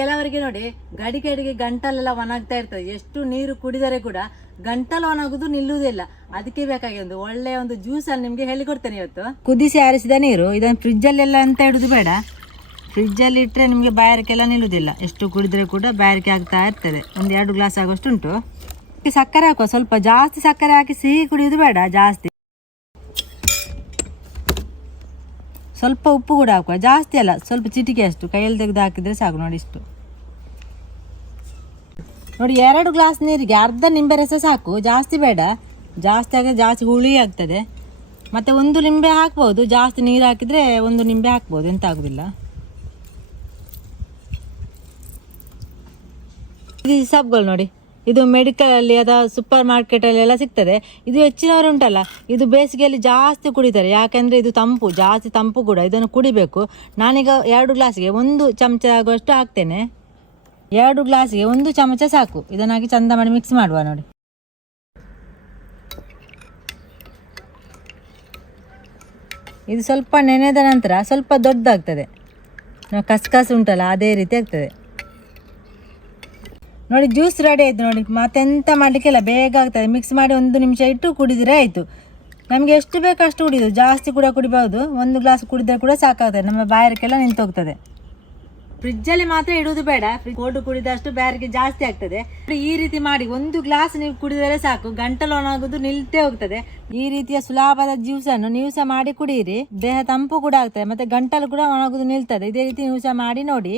ಕೆಲವರಿಗೆ ನೋಡಿ, ಗಡಿಗೆ ಅಡಿಗೆ ಗಂಟಲೆಲ್ಲ ಒಣಗ್ತಾ ಇರ್ತದೆ. ಎಷ್ಟು ನೀರು ಕುಡಿದರೆ ಕೂಡ ಗಂಟಲು ಒಣಗುದು ನಿಲ್ಲುವುದಿಲ್ಲ ಅದಕ್ಕೆ ಬೇಕಾಗಿ ಒಂದು ಒಳ್ಳೆ ಒಂದು ಜ್ಯೂಸ್ ಅಲ್ಲಿ ನಿಮ್ಗೆ ಹೇಳಿಕೊಡ್ತೇನೆ ಇವತ್ತು. ಕುದಿಸಿ ಆರಿಸಿದ ನೀರು, ಇದನ್ನು ಫ್ರಿಜ್ಜಲ್ಲೆಲ್ಲ ಅಂತ ಇಡುದು ಬೇಡ. ಫ್ರಿಜ್ಜಲ್ಲಿ ಇಟ್ಟರೆ ನಿಮಗೆ ಬಾಯಾರಿಕೆಲ್ಲ ನಿಲ್ಲುವುದಿಲ್ಲ. ಎಷ್ಟು ಕುಡಿದ್ರೆ ಕೂಡ ಬಾಯಾರಿಕೆ ಆಗ್ತಾ ಇರ್ತದೆ. ಒಂದು ಎರಡು ಗ್ಲಾಸ್ ಆಗೋಷ್ಟು ಉಂಟು. ಸಕ್ಕರೆ ಹಾಕುವ, ಸ್ವಲ್ಪ ಜಾಸ್ತಿ ಸಕ್ಕರೆ ಹಾಕಿ ಸಿಹಿ ಕುಡಿಯೋದು ಬೇಡ, ಜಾಸ್ತಿ. ಸ್ವಲ್ಪ ಉಪ್ಪು ಕೂಡ ಹಾಕುವ. ಜಾಸ್ತಿ ಅಲ್ಲ, ಸ್ವಲ್ಪ ಚಿಟಿಕೆ ಅಷ್ಟು. ಕೈಯಲ್ಲಿ ತೆಗೆದು ಹಾಕಿದ್ರೆ ಸಾಕು ನೋಡಿ ಇಷ್ಟು. ನೋಡಿ, ಎರಡು ಗ್ಲಾಸ್ ನೀರಿಗೆ ಅರ್ಧ ನಿಂಬೆ ರಸ ಸಾಕು. ಜಾಸ್ತಿ ಬೇಡ. ಜಾಸ್ತಿ ಆಗ ಜಾಸ್ತಿ ಹುಳಿ ಆಗ್ತದೆ. ಮತ್ತು ಒಂದು ನಿಂಬೆ ಹಾಕ್ಬೋದು. ಜಾಸ್ತಿ ನೀರು ಹಾಕಿದರೆ ಒಂದು ನಿಂಬೆ ಹಾಕ್ಬೋದು. ಎಂತ ಆಗೋದಿಲ್ಲ. ಇದು ಸಬ್ಗಳು ನೋಡಿ. ಇದು ಮೆಡಿಕಲಲ್ಲಿ ಅಥವಾ ಸೂಪರ್ ಮಾರ್ಕೆಟಲ್ಲಿ ಎಲ್ಲ ಸಿಗ್ತದೆ. ಇದು ಹೆಚ್ಚಿನವರು ಉಂಟಲ್ಲ, ಇದು ಬೇಸಿಗೆಯಲ್ಲಿ ಜಾಸ್ತಿ ಕುಡಿತಾರೆ. ಯಾಕೆಂದರೆ ಇದು ತಂಪು, ಜಾಸ್ತಿ ತಂಪು ಕೂಡ, ಇದನ್ನು ಕುಡಿಬೇಕು. ನಾನೀಗ ಎರಡು ಗ್ಲಾಸಿಗೆ ಒಂದು ಚಮಚ ಆಗುವಷ್ಟು ಹಾಕ್ತೇನೆ. ಎರಡು ಗ್ಲಾಸಿಗೆ ಒಂದು ಚಮಚ ಸಾಕು. ಇದನ್ನಾಗಿ ಚಂದ ಮಾಡಿ ಮಿಕ್ಸ್ ಮಾಡುವ ನೋಡಿ. ಇದು ಸ್ವಲ್ಪ ನೆನೆದ ನಂತರ ಸ್ವಲ್ಪ ದೊಡ್ಡದಾಗ್ತದೆ. ಕಸ್ಕಸ್ ಉಂಟಲ್ಲ, ಅದೇ ರೀತಿ ಆಗ್ತದೆ. ನೋಡಿ ಜ್ಯೂಸ್ ರೆಡಿ ಆಯ್ತು ನೋಡಿ, ಮತ್ತೆಂತ ಮಾಡಲಿಕ್ಕಿಲ್ಲ ಬೇಗ ಆಗ್ತದೆ. ಮಿಕ್ಸ್ ಮಾಡಿ ಒಂದು ನಿಮಿಷ ಇಟ್ಟು ಕುಡಿದ್ರೆ ಆಯಿತು. ನಮಗೆ ಎಷ್ಟು ಬೇಕು ಅಷ್ಟು ಕುಡಿಯೋದು. ಜಾಸ್ತಿ ಕೂಡ ಕುಡಿಬೋದು ಒಂದು ಗ್ಲಾಸ್ ಕುಡಿದ್ರೆ ಕೂಡ ಸಾಕಾಗ್ತದೆ. ನಮ್ಮ ಬಾಯಾರಿಕೆಲ್ಲ ನಿಂತೋಗ್ತದೆ. ಫ್ರಿಜ್ಜಲ್ಲಿ ಮಾತ್ರ ಇಡುವುದು ಬೇಡ. ಕೋಲ್ಡ್ ಕುಡಿದಷ್ಟು ಬ್ಯಾರಿಗೆ ಜಾಸ್ತಿ ಆಗ್ತದೆ. ಈ ರೀತಿ ಮಾಡಿ ಒಂದು ಗ್ಲಾಸ್ ನೀವು ಕುಡಿದರೆ ಸಾಕು. ಗಂಟಲು ಒಣಗುದು ನಿಲ್ತೇ ಹೋಗ್ತದೆ. ಈ ರೀತಿಯ ಸುಲಭದ ಜ್ಯೂಸನ್ನು ನೀವು ಸಹ ಮಾಡಿ ಕುಡಿಯಿರಿ ದೇಹ ತಂಪು ಕೂಡ ಆಗ್ತದೆ. ಮತ್ತೆ ಗಂಟಲು ಕೂಡ ಒಣಗುದು ನಿಲ್ತದೆ. ಇದೇ ರೀತಿ ನೀವು ಸಹ ಮಾಡಿ ನೋಡಿ.